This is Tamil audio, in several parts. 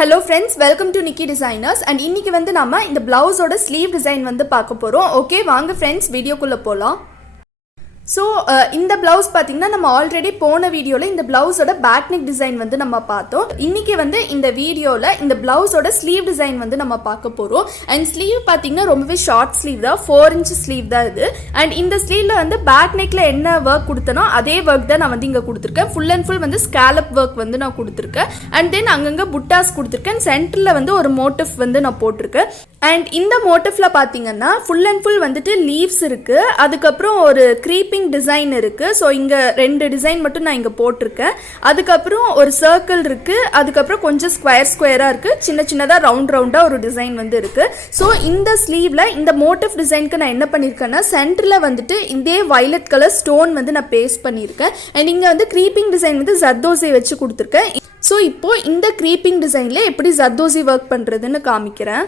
Hello friends, welcome to nikidesigners and இன்னைக்கு வந்து நாம இந்த blouse-ஓட sleeve design வந்து பார்க்க போறோம். Okay, வாங்க friends வீடியோக்குள்ள போலாம். ஸோ இந்த ப்ளவுஸ் பார்த்தீங்கன்னா நம்ம ஆல்ரெடி போன வீடியோவில் இந்த ப்ளவுஸோட பேக் நெக் டிசைன் வந்து நம்ம பார்த்தோம். இன்றைக்கி வந்து இந்த வீடியோவில் இந்த ப்ளவுஸோட ஸ்லீவ் டிசைன் வந்து நம்ம பார்க்க போகிறோம். அண்ட் ஸ்லீவ் பார்த்தீங்கன்னா ரொம்பவே ஷார்ட் ஸ்லீவ் தான், 4 inch ஸ்லீவ் தான் இது. அண்ட் இந்த ஸ்லீவில் வந்து பேக் நெக்கில் என்ன ஒர்க் கொடுத்தனோ அதே ஒர்க் தான் நான் வந்து இங்கே கொடுத்துருக்கேன். ஃபுல் அண்ட் ஃபுல் வந்து ஸ்கேலப் ஒர்க் வந்து நான் கொடுத்துருக்கேன். அண்ட் தென் அங்கங்கே புட்டாஸ் கொடுத்துருக்கேன். சென்டரில் வந்து ஒரு மோட்டிவ் வந்து நான் போட்டிருக்கேன். அண்ட் இந்த மோட்டிஃபில் பார்த்தீங்கன்னா ஃபுல் அண்ட் ஃபுல் வந்துட்டு லீவ்ஸ் இருக்குது, அதுக்கப்புறம் ஒரு க்ரீப்பிங் டிசைன் இருக்குது. ஸோ இங்கே 2 டிசைன் மட்டும் நான் இங்கே போட்டிருக்கேன். அதுக்கப்புறம் ஒரு சர்க்கிள் இருக்குது, அதுக்கப்புறம் கொஞ்சம் ஸ்கொயராக இருக்குது, சின்ன சின்னதாக ரவுண்டாக ஒரு டிசைன் வந்து இருக்குது. ஸோ இந்த ஸ்லீவில் இந்த மோட்டிவ் டிசைனுக்கு நான் என்ன பண்ணியிருக்கேன்னா சென்டரில் வந்துட்டு இதே வயலட் கலர் ஸ்டோன் வந்து நான் பேஸ்ட் பண்ணியிருக்கேன். அண்ட் இங்கே வந்து க்ரீப்பிங் டிசைன் வந்து ஜர்தோசி வச்சு கொடுத்துருக்கேன். ஸோ இப்போது இந்த க்ரீப்பிங் டிசைனில் எப்படி ஜர்தோசி ஒர்க் பண்ணுறதுன்னு காமிக்கிறேன்.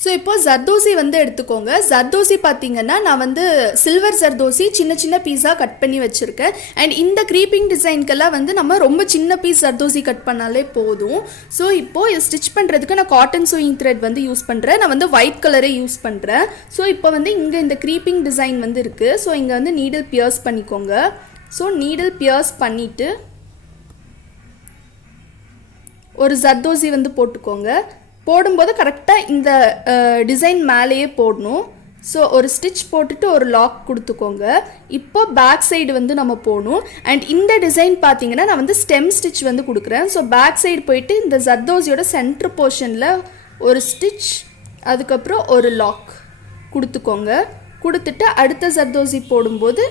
ஸோ இப்போது ஜர்தோசி வந்து எடுத்துக்கோங்க. ஜர்தோசி பார்த்தீங்கன்னா நான் வந்து சில்வர் ஜர்தோசி சின்ன சின்ன பீஸாக கட் பண்ணி வச்சுருக்கேன். அண்ட் இந்த க்ரீப்பிங் டிசைனுக்கெல்லாம் வந்து நம்ம ரொம்ப சின்ன பீஸ் ஜர்தோசி கட் பண்ணாலே போதும். ஸோ இப்போது இது ஸ்டிச் பண்ணுறதுக்கு நான் காட்டன் சூயிங் த்ரெட் வந்து யூஸ் பண்ணுறேன். நான் வந்து ஒயிட் கலரே யூஸ் பண்ணுறேன். ஸோ இப்போ வந்து இங்கே இந்த க்ரீப்பிங் டிசைன் வந்து இருக்குது. ஸோ இங்கே வந்து நீடில் பியர்ஸ் பண்ணிக்கோங்க. ஸோ நீடில் பியர்ஸ் பண்ணிவிட்டு ஒரு ஜர்தோசி வந்து போட்டுக்கோங்க. போடும்போது கரெக்டாக இந்த டிசைன் மேலேயே போடணும். ஸோ ஒரு ஸ்டிச் போட்டுட்டு ஒரு லாக் கொடுத்துக்கோங்க. இப்போ பேக் சைடு வந்து நம்ம போகணும். அண்ட் இந்த டிசைன் பார்த்தீங்கன்னா நான் வந்து ஸ்டெம் ஸ்டிச் வந்து கொடுக்குறேன். ஸோ பேக் சைடு போயிட்டு இந்த ஜர்தோசியோட சென்டர் போர்ஷனில் ஒரு ஸ்டிச், அதுக்கப்புறம் ஒரு லாக் கொடுத்துக்கோங்க. கொடுத்துட்டு அடுத்த ஜர்தோசி போடும்போது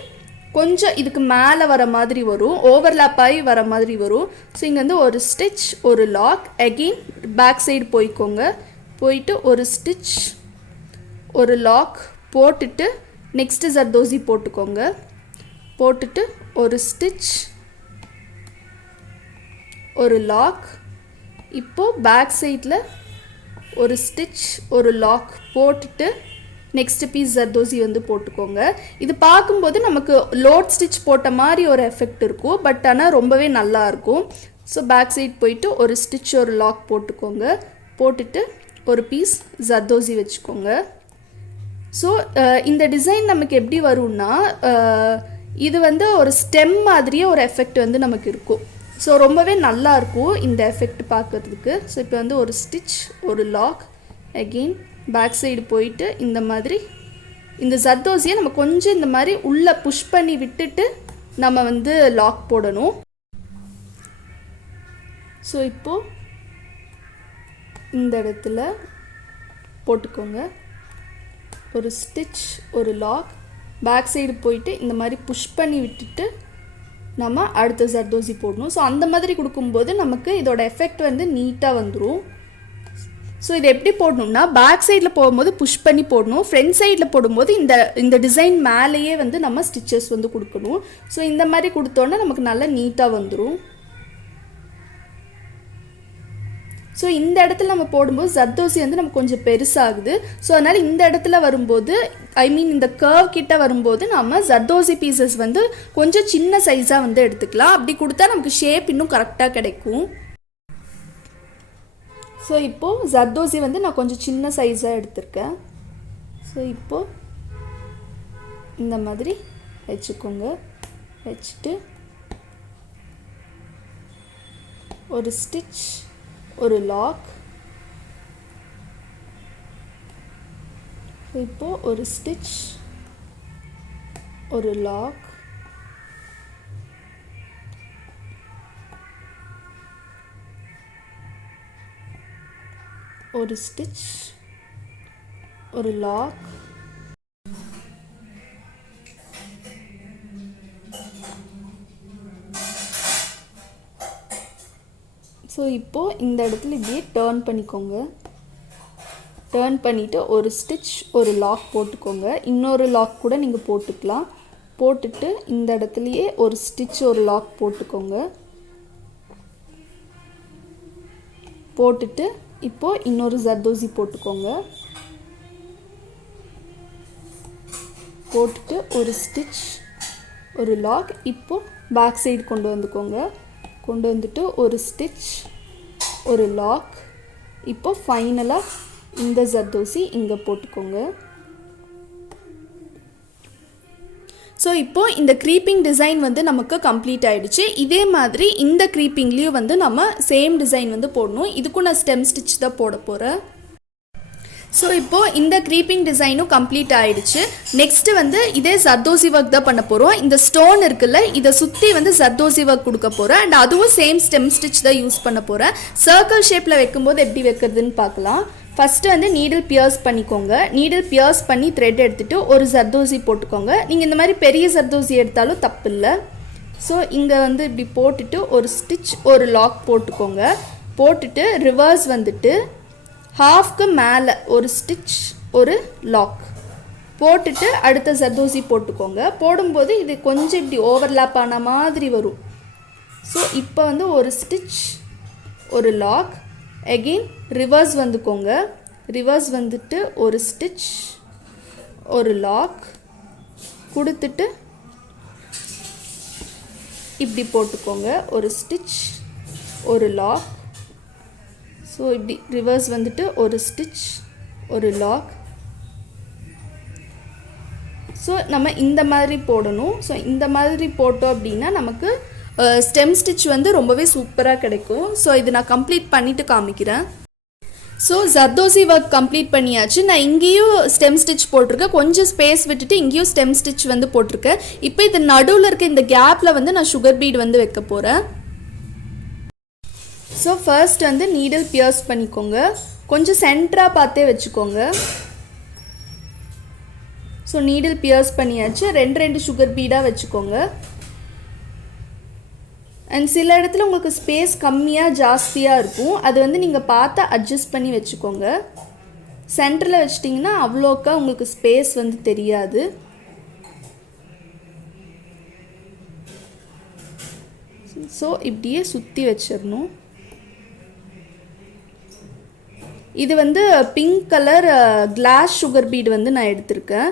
கொஞ்சம் இதுக்கு மேலே வர மாதிரி வரும், ஓவர்லாப் ஆகி வர மாதிரி வரும். ஸோ இங்கே வந்து ஒரு ஸ்டிச், ஒரு லாக், அகெயின் பேக் சைடு போய்க்கோங்க. போயிட்டு ஒரு ஸ்டிச், ஒரு லாக் போட்டுட்டு நெக்ஸ்ட்டு ஜர்தோசி போட்டுக்கோங்க. போட்டுட்டு ஒரு ஸ்டிச், ஒரு லாக். இப்போது பேக் சைடில் ஒரு ஸ்டிச், ஒரு லாக் போட்டுட்டு நெக்ஸ்ட்டு பீஸ் ஜர்தோசி வந்து போட்டுக்கோங்க. இது பார்க்கும்போது நமக்கு லோட் ஸ்டிச் போட்ட மாதிரி ஒரு எஃபெக்ட் இருக்கும், பட் ஆனால் ரொம்பவே நல்லாயிருக்கும். ஸோ பேக் சைட் போயிட்டு ஒரு ஸ்டிச், ஒரு லாக் போட்டுக்கோங்க. போட்டுட்டு ஒரு பீஸ் ஜர்தோசி வச்சுக்கோங்க. ஸோ இந்த டிசைன் நமக்கு எப்படி வரும்னா இது வந்து ஒரு ஸ்டெம் மாதிரியே ஒரு எஃபெக்ட் வந்து நமக்கு இருக்கும். ஸோ ரொம்பவே நல்லாயிருக்கும் இந்த எஃபெக்ட் பார்க்குறதுக்கு. ஸோ இப்போ வந்து ஒரு ஸ்டிச், ஒரு லாக், அகெயின் பேக் சைடு போயிட்டு இந்த மாதிரி இந்த ஜர்தோசியை நம்ம கொஞ்சம் இந்த மாதிரி உள்ளே புஷ் பண்ணி விட்டுட்டு நம்ம வந்து லாக் போடணும். ஸோ இப்போது இந்த இடத்துல போட்டுக்கோங்க. ஒரு ஸ்டிச், ஒரு லாக், பேக் சைடு போயிட்டு இந்த மாதிரி புஷ் பண்ணி விட்டுட்டு நம்ம அடுத்த ஜர்தோசி போடணும். ஸோ அந்த மாதிரி கொடுக்கும்போது நமக்கு இதோட எஃபெக்ட் வந்து நீட்டாக வந்துடும். ஸோ இதை எப்படி போடணும்னா பேக் சைடில் போகும்போது புஷ் பண்ணி போடணும், ஃப்ரண்ட் சைடில் போடும்போது இந்த டிசைன் மேலேயே வந்து நம்ம ஸ்டிச்சஸ் வந்து கொடுக்கணும். ஸோ இந்த மாதிரி கொடுத்தோன்னா நமக்கு நல்லா நீட்டாக வந்துடும். ஸோ இந்த இடத்துல நம்ம போடும்போது ஜர்தோசி வந்து நமக்கு கொஞ்சம் பெருசாகுது. ஸோ அதனால் இந்த இடத்துல வரும்போது இந்த கர்வ் கிட்ட வரும்போது நம்ம ஜர்தோசி பீசஸ் வந்து கொஞ்சம் சின்ன சைஸாக வந்து எடுத்துக்கலாம். அப்படி கொடுத்தா நமக்கு ஷேப் இன்னும் கரெக்டாக கிடைக்கும். ஸோ இப்போது ஜர்தோசி வந்து நான் கொஞ்சம் சின்ன சைஸாக எடுத்திருக்கேன். ஸோ இப்போது இந்த மாதிரி வச்சுக்கோங்க. வச்சுட்டு ஒரு ஸ்டிச், ஒரு லாக். இப்போது ஒரு ஸ்டிச், ஒரு லாக், ஒரு ஸ்டிச், ஒரு லாக். ஸோ இப்போது இந்த இடத்துல இப்படியே டர்ன் பண்ணிக்கோங்க. டர்ன் பண்ணிவிட்டு ஒரு ஸ்டிச், ஒரு லாக் போட்டுக்கோங்க. இன்னொரு லாக் கூட நீங்கள் போட்டுக்கலாம். போட்டுட்டு இந்த இடத்துலையே ஒரு ஸ்டிச், ஒரு லாக் போட்டுக்கோங்க. போட்டுட்டு இப்போது இன்னொரு ஜர்தோசி போட்டுக்கோங்க. போட்டுட்டு ஒரு ஸ்டிச், ஒரு லாக். இப்போது பேக் சைடு கொண்டு வந்துக்கோங்க. கொண்டு வந்துட்டு ஒரு ஸ்டிச், ஒரு லாக். இப்போ ஃபைனலாக இந்த ஜர்தோசி இங்கே போட்டுக்கோங்க. ஸோ இப்போது இந்த க்ரீப்பிங் டிசைன் வந்து நமக்கு கம்ப்ளீட் ஆகிடுச்சு. இதே மாதிரி இந்த க்ரீப்பிங்லேயும் வந்து நம்ம சேம் டிசைன் வந்து போடணும். இதுக்கும் நான் ஸ்டெம் ஸ்டிச் தான் போட போகிறேன். ஸோ இப்போது இந்த க்ரீப்பிங் டிசைனும் கம்ப்ளீட் ஆகிடுச்சு. நெக்ஸ்ட்டு வந்து இதே ஜர்தோசி ஒர்க் தான் பண்ண போகிறோம். இந்த ஸ்டோன் இருக்குல்ல, இதை சுற்றி வந்து ஜர்தோசி ஒர்க் கொடுக்க போகிறேன். அண்ட் அதுவும் சேம் ஸ்டெம் ஸ்டிச் தான் யூஸ் பண்ண போகிறேன். சர்க்கிள் ஷேப்பில் வைக்கும்போது எப்படி வைக்கிறதுன்னு பார்க்கலாம். ஃபஸ்ட்டு வந்து நீடில் பியர்ஸ் பண்ணிக்கோங்க. நீடில் பியர்ஸ் பண்ணி த்ரெட் எடுத்துகிட்டு ஒரு ஜர்தோசி போட்டுக்கோங்க. நீங்கள் இந்த மாதிரி பெரிய ஜர்தோசி எடுத்தாலும் தப்பு இல்லை. ஸோ இங்கே வந்து இப்படி போட்டுட்டு ஒரு ஸ்டிச் ஒரு லாக் போட்டுக்கோங்க. போட்டுட்டு ரிவர்ஸ் வந்துட்டு ஹாஃப்க்கு மேலே ஒரு ஸ்டிச் ஒரு லாக் போட்டுட்டு அடுத்த ஜர்தோசி போட்டுக்கோங்க. போடும்போது இது கொஞ்சம் இப்படி ஓவர்லாப் ஆன மாதிரி வரும். ஸோ இப்போ வந்து ஒரு ஸ்டிச் ஒரு லாக், அகெயின் ரிவர்ஸ் வந்துக்கோங்க. ரிவர்ஸ் வந்துட்டு ஒரு ஸ்டிச் ஒரு லாக் கொடுத்துட்டு இப்படி போட்டுக்கோங்க. ஒரு ஸ்டிச் ஒரு லாக். ஸோ இப்படி ரிவர்ஸ் வந்துட்டு ஒரு ஸ்டிச் ஒரு லாக். ஸோ நம்ம இந்த மாதிரி போடணும். ஸோ இந்த மாதிரி போட்டோம் அப்படின்னா நமக்கு ஸ்டெம் ஸ்டிச் வந்து ரொம்பவே சூப்பராக கிடைக்கும். ஸோ இது நான் கம்ப்ளீட் பண்ணிவிட்டு காமிக்கிறேன். ஸோ ஜர்தோசி ஒர்க் கம்ப்ளீட் பண்ணியாச்சு. நான் இங்கேயும் ஸ்டெம் ஸ்டிச் போட்டிருக்கேன். கொஞ்சம் ஸ்பேஸ் விட்டுட்டு இங்கேயும் ஸ்டெம் ஸ்டிச் வந்து போட்டிருக்கேன். இப்போ இது நடுவில் இருக்க இந்த கேப்பில் வந்து நான் சுகர் பீட் வந்து வைக்க போகிறேன். ஸோ ஃபர்ஸ்ட் வந்து நீடில் பியர்ஸ் பண்ணிக்கோங்க. கொஞ்சம் சென்டராக பார்த்தே வச்சுக்கோங்க. ஸோ நீடில் பியர்ஸ் பண்ணியாச்சு. ரெண்டு சுகர் பீடாக வச்சுக்கோங்க. அண்ட் சில இடத்துல உங்களுக்கு ஸ்பேஸ் கம்மியாக ஜாஸ்தியாக இருக்கும். அது வந்து நீங்கள் பார்த்து அட்ஜஸ்ட் பண்ணி வச்சுக்கோங்க. சென்டரில் வச்சிட்டிங்கன்னா அவ்வளோக்கா உங்களுக்கு ஸ்பேஸ் வந்து தெரியாது. ஸோ இப்படியே சுற்றி வச்சிடணும். இது வந்து pink colour glass sugar bead வந்து நான் எடுத்திருக்கேன்.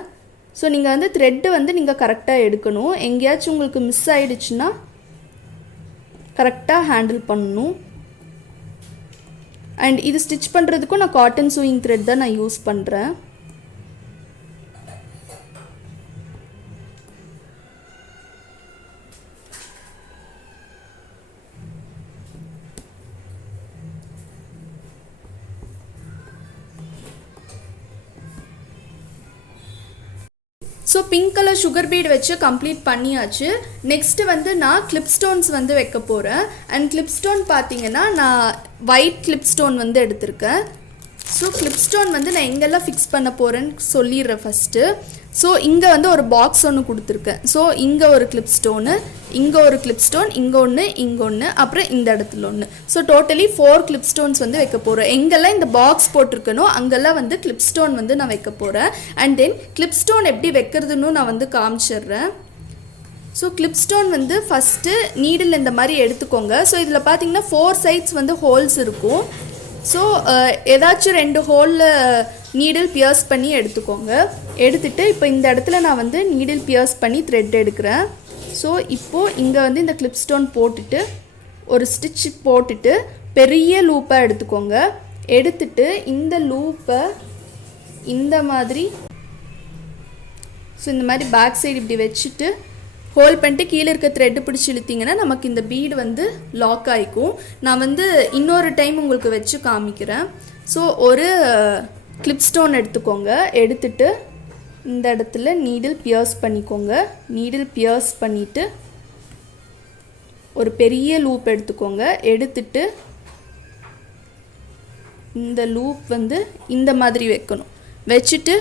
ஸோ நீங்கள் வந்து த்ரெட்டு வந்து நீங்கள் கரெக்டாக எடுக்கணும். எங்கேயாச்சும் உங்களுக்கு மிஸ் ஆகிடுச்சுன்னா கரெக்டாக ஹேண்டில் பண்ணணும். அண்ட் இது ஸ்டிச் பண்ணுறதுக்கும் நான் காட்டன் சூயிங் த்ரெட் தான் நான் யூஸ் பண்ணுறேன். So pink colour sugar beat வச்சு கம்ப்ளீட் பண்ணியாச்சு. நெக்ஸ்ட்டு வந்து நான் கிளிப் ஸ்டோன்ஸ் வந்து வைக்க போகிறேன். அண்ட் கிளிப் ஸ்டோன் பார்த்தீங்கன்னா நான் ஒயிட் கிளிப் ஸ்டோன் வந்து எடுத்திருக்கேன். ஸோ கிளிப் ஸ்டோன் வந்து நான் எங்கெல்லாம் ஃபிக்ஸ் பண்ண போகிறேன்னு சொல்லிடுறேன் ஃபஸ்ட்டு. ஸோ இங்கே வந்து ஒரு பாக்ஸ் ஒன்று கொடுத்துருக்கேன். ஸோ இங்கே ஒரு கிளிப் ஸ்டோனு, இங்கே ஒரு கிளிப் ஸ்டோன், இங்கே ஒன்று, அப்புறம் இந்த இடத்துல ஒன்று. ஸோ டோட்டலி 4 கிளிப் ஸ்டோன்ஸ் வந்து வைக்க போகிறேன். எங்கெல்லாம் இந்த பாக்ஸ் போட்டிருக்கனோ அங்கெல்லாம் வந்து கிளிப் ஸ்டோன் வந்து நான் வைக்க போகிறேன். அண்ட் தென் கிளிப் ஸ்டோன் எப்படி வைக்கிறதுன்னு நான் வந்து காமிச்சிடுறேன். ஸோ கிளிப் ஸ்டோன் வந்து ஃபஸ்ட்டு நீடில் இந்த மாதிரி எடுத்துக்கோங்க. ஸோ இதில் பார்த்தீங்கன்னா 4 சைட்ஸ் வந்து ஹோல்ஸ் இருக்கும். ஸோ ஏதாச்சும் 2 ஹோலில் நீடில் பியர்ஸ் பண்ணி எடுத்துக்கோங்க. எடுத்துகிட்டு இப்போ இந்த இடத்துல நான் வந்து நீடில் பியர்ஸ் பண்ணி த்ரெட் எடுக்கிறேன். ஸோ இப்போது இங்கே வந்து இந்த கிளிப் ஸ்டோன் போட்டுட்டு ஒரு ஸ்டிச் போட்டுட்டு பெரிய லூப்பாக எடுத்துக்கோங்க. எடுத்துட்டு இந்த லூப்பை இந்த மாதிரி ஸோ இந்த மாதிரி பேக் சைடு இப்படி வச்சுட்டு ஹோல்ட் பண்ணிட்டு கீழே இருக்க த்ரெட்டு பிடிச்சி இழுத்திங்கன்னா நமக்கு இந்த பீடு வந்து லாக் ஆகிக்கும். நான் வந்து இன்னொரு டைம் உங்களுக்கு வச்சு காமிக்கிறேன். ஸோ ஒரு கிளிப் ஸ்டோன் எடுத்துக்கோங்க. எடுத்துட்டு இந்த இடத்துல நீடில் பியர்ஸ் பண்ணிக்கோங்க. நீடில் பியர்ஸ் பண்ணிவிட்டு ஒரு பெரிய லூப் எடுத்துக்கோங்க. எடுத்துட்டு இந்த லூப் வந்து இந்த மாதிரி வைக்கணும். வச்சுட்டு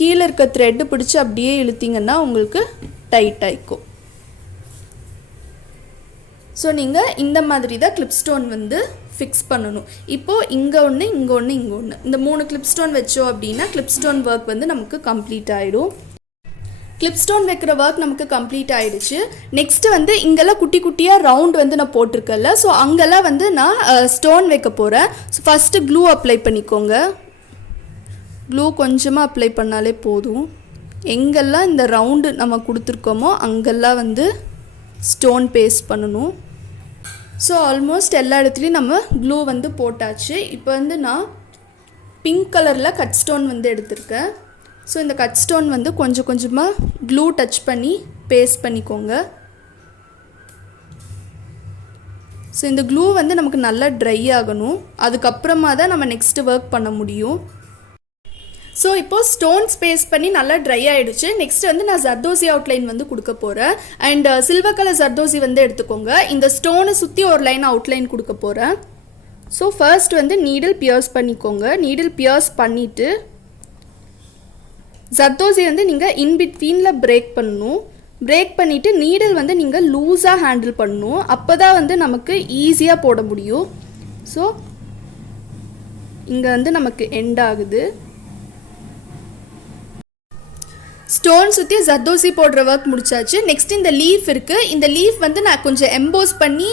கீழே இருக்க த்ரெட்டு பிடிச்சி அப்படியே இழுத்திங்கன்னா உங்களுக்கு டைட் ஆகிக்கும். ஸோ நீங்கள் இந்த மாதிரி தான் கிளிப் ஸ்டோன் வந்து ஃபிக்ஸ் பண்ணணும். இப்போது இங்கே ஒன்று, இங்கே ஒன்று, இங்கே ஒன்று, இந்த 3 கிளிப் ஸ்டோன் வச்சோம் அப்படின்னா கிளிப் ஸ்டோன் ஒர்க் வந்து நமக்கு கம்ப்ளீட் ஆகிடும். கிளிப் ஸ்டோன் வைக்கிற ஒர்க் நமக்கு கம்ப்ளீட் ஆகிடுச்சு. நெக்ஸ்ட்டு வந்து இங்கெல்லாம் குட்டி குட்டியாக ரவுண்ட் வந்து நான் போட்டிருக்கேன்ல, ஸோ அங்கெல்லாம் வந்து நான் ஸ்டோன் வைக்க போகிறேன். ஸோ ஃபஸ்ட்டு க்ளூ அப்ளை பண்ணிக்கோங்க. க்ளூ கொஞ்சமாக அப்ளை பண்ணாலே போதும். எங்கெல்லாம் இந்த ரவுண்டு நம்ம கொடுத்துருக்கோமோ அங்கெல்லாம் வந்து ஸ்டோன் பேஸ்ட் பண்ணணும். ஸோ ஆல்மோஸ்ட் எல்லா இடத்துலையும் நம்ம க்ளூ வந்து போட்டாச்சு. இப்போ வந்து நான் பிங்க் கலரில் கட் ஸ்டோன் வந்து எடுத்திருக்கேன். ஸோ இந்த கட் ஸ்டோன் வந்து கொஞ்சம் கொஞ்சமாக க்ளூ டச் பண்ணி பேஸ்ட் பண்ணிக்கோங்க. ஸோ இந்த க்ளூ வந்து நமக்கு நல்லா ட்ரை ஆகணும், அதுக்கப்புறமா தான் நம்ம நெக்ஸ்ட்டு ஒர்க் பண்ண முடியும். ஸோ இப்போது ஸ்டோன்ஸ் பேஸ்ட் பண்ணி நல்லா ட்ரை ஆகிடுச்சு. நெக்ஸ்ட் வந்து நான் ஜர்தோசி அவுட்லைன் வந்து கொடுக்க போகிறேன். அண்ட் சில்வர் கலர் ஜர்தோசி வந்து எடுத்துக்கோங்க. இந்த ஸ்டோனை சுற்றி ஒரு லைன் அவுட்லைன் கொடுக்க போகிறேன். ஸோ ஃபர்ஸ்ட் வந்து நீடில் பியர்ஸ் பண்ணிக்கோங்க. நீடில் பியர்ஸ் பண்ணிவிட்டு ஜர்தோசி வந்து நீங்கள் இன்பிட்வீனில் பிரேக் பண்ணணும். பிரேக் பண்ணிவிட்டு நீடில் வந்து நீங்கள் லூஸாக ஹேண்டில் பண்ணணும். அப்போ தான் வந்து நமக்கு ஈஸியாக போட முடியும். ஸோ இங்கே வந்து நமக்கு எண்ட் ஆகுது. ஸ்டோன் சுற்றி ஜர்தோசி போடுற ஒர்க் முடிச்சாச்சு. நெக்ஸ்ட் இந்த லீஃப் இருக்குது. இந்த லீஃப் வந்து நான் கொஞ்சம் எம்போஸ் பண்ணி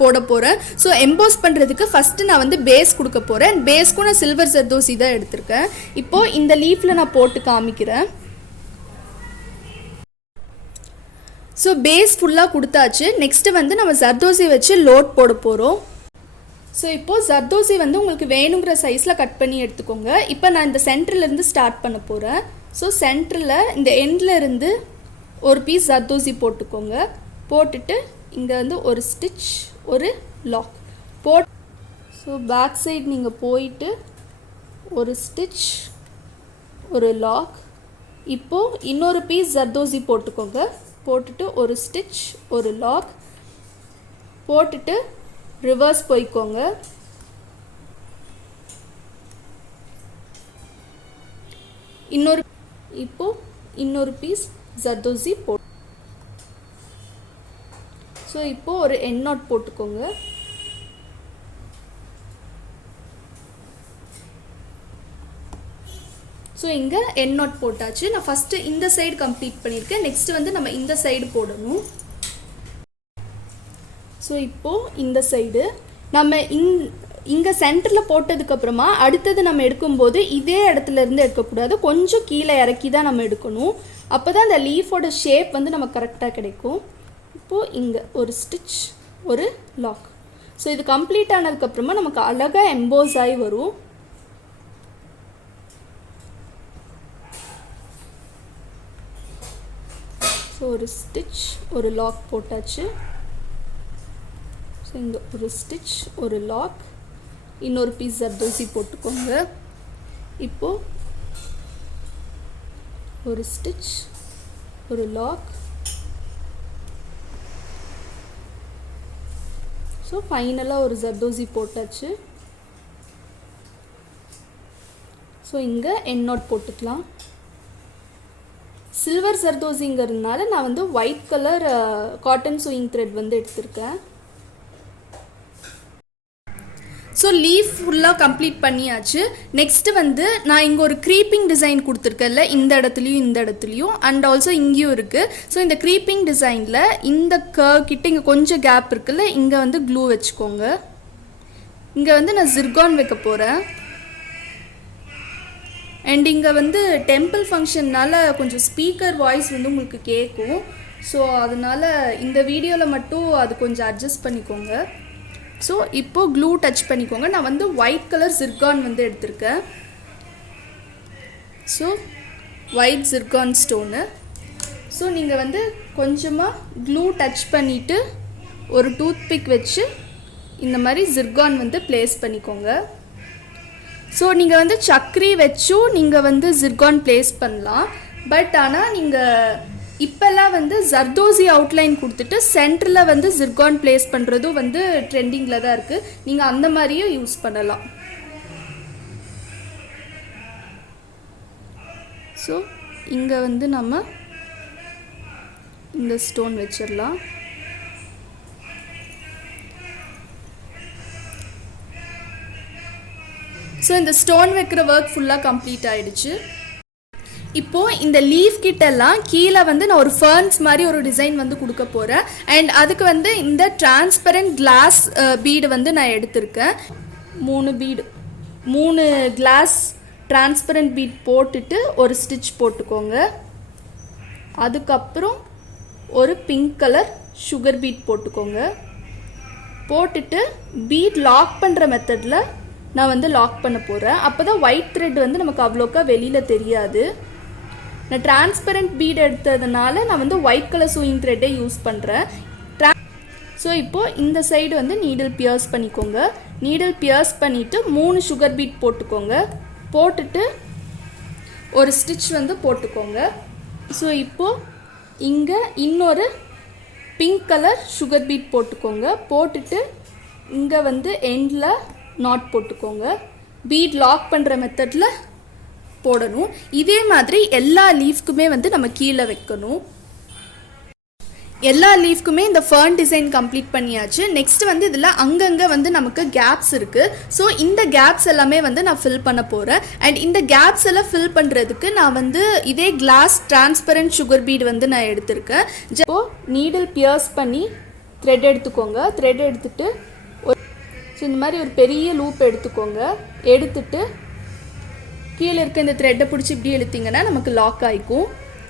போட போகிறேன். ஸோ எம்போஸ் பண்ணுறதுக்கு ஃபஸ்ட்டு நான் வந்து பேஸ் கொடுக்க போகிறேன். பேஸ்க்கும் நான் சில்வர் ஜர்தோசி தான் எடுத்திருக்கேன். இப்போது இந்த லீஃபில் நான் போட்டு காமிக்கிறேன். ஸோ பேஸ் ஃபுல்லாக கொடுத்தாச்சு. நெக்ஸ்ட்டு வந்து நம்ம ஜர்தோசி வச்சு லோட் போட போகிறோம். ஸோ இப்போது ஜர்தோசி வந்து உங்களுக்கு வேணுங்கிற சைஸில் கட் பண்ணி எடுத்துக்கோங்க. இப்போ நான் இந்த சென்டர்லேருந்து ஸ்டார்ட் பண்ண போகிறேன். ஸோ சென்டரில் இந்த எண்டில் இருந்து ஒரு பீஸ் ஜர்தோசி போட்டுக்கோங்க. போட்டுட்டு இங்கே வந்து ஒரு ஸ்டிச், ஒரு லாக் ஸோ பேக் சைடு நீங்கள் போயிட்டு ஒரு ஸ்டிச், ஒரு லாக். இப்போது இன்னொரு பீஸ் ஜர்தோசி போட்டுக்கோங்க. போட்டுட்டு ஒரு ஸ்டிச், ஒரு லாக் போட்டுட்டு ரிவர்ஸ் போய்க்கோங்க. இன்னொரு பீஸ் ஜர்தோசி ஸோ இப்போது ஒரு எண்ட் நாட் போட்டுக்கோங்க. ஸோ இங்கே எண்ட் நாட் போட்டாச்சு. நான் ஃபஸ்ட்டு இந்த சைடு கம்ப்ளீட் பண்ணியிருக்கேன். நெக்ஸ்ட்டு வந்து நம்ம இந்த சைடு போடணும். ஸோ இப்போது இந்த சைடு நம்ம இங்கே சென்டரில் போட்டதுக்கப்புறமா அடுத்தது நம்ம எடுக்கும்போது இதே இடத்துல இருந்து எடுக்கக்கூடாது, கொஞ்சம் கீழே இறக்கி தான் நம்ம எடுக்கணும். அப்போ தான் அந்த லீஃபோட ஷேப் வந்து நமக்கு கரெக்டாக கிடைக்கும். இப்போது இங்கே ஒரு ஸ்டிச், ஒரு லாக். ஸோ இது கம்ப்ளீட் ஆனதுக்கப்புறமா நமக்கு அழகாக எம்போஸ் ஆகி வரும். ஸோ ஒரு ஸ்டிச், ஒரு லாக் போட்டாச்சு. ஸோ இங்கே ஒரு ஸ்டிச், ஒரு லாக், இன்னொரு பீஸ் ஜர்தோசி போட்டுக்கோங்க. இப்போது ஒரு ஸ்டிச், ஒரு லாக். ஸோ ஃபைனலாக ஒரு ஜர்தோசி போட்டாச்சு. ஸோ இங்கே எண்ட் நாட் போட்டுக்கலாம். சில்வர் ஜர்தோசிங்கிறதுனால நான் வந்து white colour cotton chewing thread வந்து எடுத்திருக்கேன். ஸோ லீஃப் ஃபுல்லாக கம்ப்ளீட் பண்ணியாச்சு. நெக்ஸ்ட்டு வந்து நான் இங்கே ஒரு க்ரீப்பிங் டிசைன் கொடுத்துருக்கேன்ல, இந்த இடத்துலையும் அண்ட் ஆல்சோ இங்கேயும் இருக்குது. ஸோ இந்த க்ரீப்பிங் டிசைனில் இந்த கர்வ் கிட்ட இங்கே கொஞ்சம் கேப் இருக்குல்ல, இங்கே வந்து க்ளூ வச்சுக்கோங்க. இங்கே வந்து நான் ஜிர்கான் வைக்க போகிறேன். அண்ட் இங்கே வந்து டெம்பிள் ஃபங்க்ஷன்னால் கொஞ்சம் ஸ்பீக்கர் வாய்ஸ் வந்து உங்களுக்கு கேட்கும். ஸோ அதனால் இந்த வீடியோவில் மட்டும் அது கொஞ்சம் அட்ஜஸ்ட் பண்ணிக்கோங்க. ஸோ இப்போது க்ளூ டச் பண்ணிக்கோங்க. நான் வந்து ஒயிட் கலர் ஜிர்கான் வந்து எடுத்திருக்கேன். So white zircon stone. So நீங்கள் வந்து கொஞ்சமாக க்ளூ டச் பண்ணிவிட்டு ஒரு டூத் பிக் வச்சு இந்த மாதிரி ஜிர்கான் வந்து ப்ளேஸ் பண்ணிக்கோங்க. ஸோ நீங்கள் வந்து சக்கரி வச்சும் நீங்கள் வந்து ஜிர்கான் ப்ளேஸ் பண்ணலாம். பட் ஆனால் நீங்கள் இப்போல்லாம் வந்து ஜர்தோசி அவுட்லைன் கொடுத்துட்டு சென்டரில் வந்து ஜிர்கான் ப்ளேஸ் பண்ணுறதும் வந்து ட்ரெண்டிங்கில் தான் இருக்குது. நீங்கள் அந்த மாதிரியும் யூஸ் பண்ணலாம். ஸோ இங்கே வந்து நம்ம இந்த ஸ்டோன் வச்சிடலாம். ஸோ இந்த ஸ்டோன் வைக்கிற ஒர்க் ஃபுல்லாக கம்ப்ளீட் ஆகிடுச்சு. இப்போது இந்த லீஃப் கிட்டெல்லாம் கீழே வந்து நான் ஒரு ஃபர்ன்ஸ் மாதிரி ஒரு டிசைன் வந்து கொடுக்க போகிறேன். அண்ட் அதுக்கு வந்து இந்த டிரான்ஸ்பரண்ட் கிளாஸ் பீடு வந்து நான் எடுத்திருக்கேன். 3 கிளாஸ் டிரான்ஸ்பரண்ட் பீட் போட்டுட்டு ஒரு ஸ்டிச் போட்டுக்கோங்க. அதுக்கப்புறம் ஒரு பிங்க் கலர் சுகர் பீட் போட்டுக்கோங்க. போட்டுட்டு பீட் லாக் பண்ணுற மெத்தடில் நான் வந்து லாக் பண்ண போகிறேன். அப்போ தான் ஒயிட் த்ரெட் வந்து நமக்கு அவ்வளோக்கா வெளியில் தெரியாது. நான் டிரான்ஸ்பரண்ட் பீட் எடுத்ததுனால நான் வந்து ஒயிட் கலர் சூயிங் த்ரெட்டே யூஸ் பண்ணுறேன். ஸோ இப்போது இந்த சைடு வந்து நீடில் பியர்ஸ் பண்ணிக்கோங்க. நீடில் பியர்ஸ் பண்ணிவிட்டு 3 சுகர் பீட் போட்டுக்கோங்க. போட்டுட்டு ஒரு ஸ்டிச் வந்து போட்டுக்கோங்க. ஸோ இப்போது இங்கே இன்னொரு பிங்க் கலர் சுகர் பீட் போட்டுக்கோங்க. போட்டுட்டு இங்கே வந்து எண்டில் நாட் போட்டுக்கோங்க. பீட் லாக் பண்ணுற மெத்தடில் போடணும். இதே மாதிரி எல்லா லீஃப்க்குமே வந்து நம்ம கீழே வைக்கணும். எல்லா லீஃப்க்குமே இந்த ஃபர்ன் டிசைன் கம்ப்ளீட் பண்ணியாச்சு. நெக்ஸ்ட் வந்து இதில் அங்கங்கே வந்து நமக்கு கேப்ஸ் இருக்குது. ஸோ இந்த கேப்ஸ் எல்லாமே வந்து நான் ஃபில் பண்ண போகிறேன். அண்ட் இந்த கேப்ஸ் எல்லாம் ஃபில் பண்ணுறதுக்கு நான் வந்து இதே கிளாஸ் டிரான்ஸ்பரண்ட் சுகர் பீட் வந்து நான் எடுத்திருக்கேன். இப்போது நீடில் பியர்ஸ் பண்ணி த்ரெட் எடுத்துக்கோங்க. த்ரெட் எடுத்துகிட்டு ஸோ இந்த மாதிரி ஒரு பெரிய லூப் எடுத்துக்கோங்க. எடுத்துட்டு கீழே இருக்க இந்த த்ரெட்டை பிடிச்சி இப்படி இழுத்திங்கன்னா நமக்கு லாக் ஆகிக்கும்.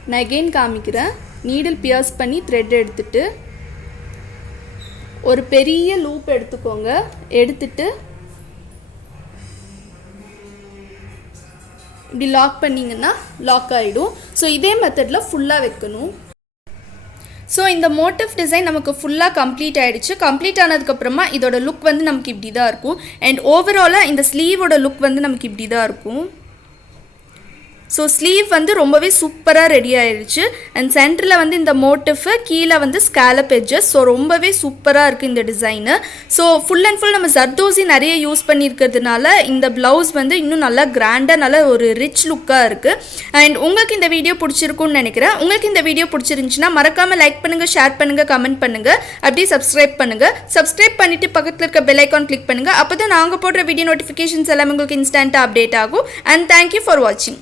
நான் அகெயின் காமிக்கிறேன். நீடில் பியர்ஸ் பண்ணி த்ரெட் எடுத்துட்டு ஒரு பெரிய லூப் எடுத்துக்கோங்க. எடுத்துட்டு இப்படி லாக் பண்ணிங்கன்னா லாக் ஆகிடும். ஸோ இதே மெத்தடில் ஃபுல்லாக வைக்கணும். ஸோ இந்த மோட்டிவ் டிசைன் நமக்கு ஃபுல்லாக கம்ப்ளீட் ஆகிடுச்சு. கம்ப்ளீட் ஆனதுக்கப்புறமா இதோட லுக் வந்து நமக்கு இப்படி தான் இருக்கும். அண்ட் ஓவராலாக இந்த ஸ்லீவோட லுக் வந்து நமக்கு இப்படி தான் இருக்கும். ஸோ ஸ்லீவ் வந்து ரொம்பவே சூப்பராக ரெடி ஆயிடுச்சு. அண்ட் சென்டரில் வந்து இந்த மோட்டிஃபு, கீழே வந்து ஸ்காலப் எட்ஜஸ். ஸோ ரொம்பவே சூப்பராக இருக்குது இந்த design. So full and full நம்ம ஜர்தோசி நிறைய யூஸ் பண்ணியிருக்கிறதுனால இந்த ப்ளவுஸ் வந்து இன்னும் நல்லா கிராண்டாக நல்ல ஒரு ரிச் லுக்காக இருக்குது. அண்ட் உங்களுக்கு இந்த வீடியோ பிடிச்சிருக்குன்னு நினைக்கிறேன். உங்களுக்கு இந்த வீடியோ பிடிச்சிருந்துச்சுன்னா மறக்காமல் லைக் பண்ணுங்கள், ஷேர் பண்ணுங்கள், கமெண்ட் பண்ணுங்கள், அப்படியே சப்ஸ்கிரைப் பண்ணுங்கள். சப்ஸ்கிரைப் பண்ணிவிட்டு பக்கத்தில் இருக்க பெல் ஐக்கான் கிளிக் பண்ணுங்கள். அப்போ தான் நாங்கள் போடுற வீடியோ நோட்டிஃபிகேஷன்ஸ் எல்லாமே உங்களுக்கு இன்ஸ்டண்ட்டாக அப்டேட் ஆகும். அண்ட் தேங்க்யூ ஃபார் வாட்சிங்.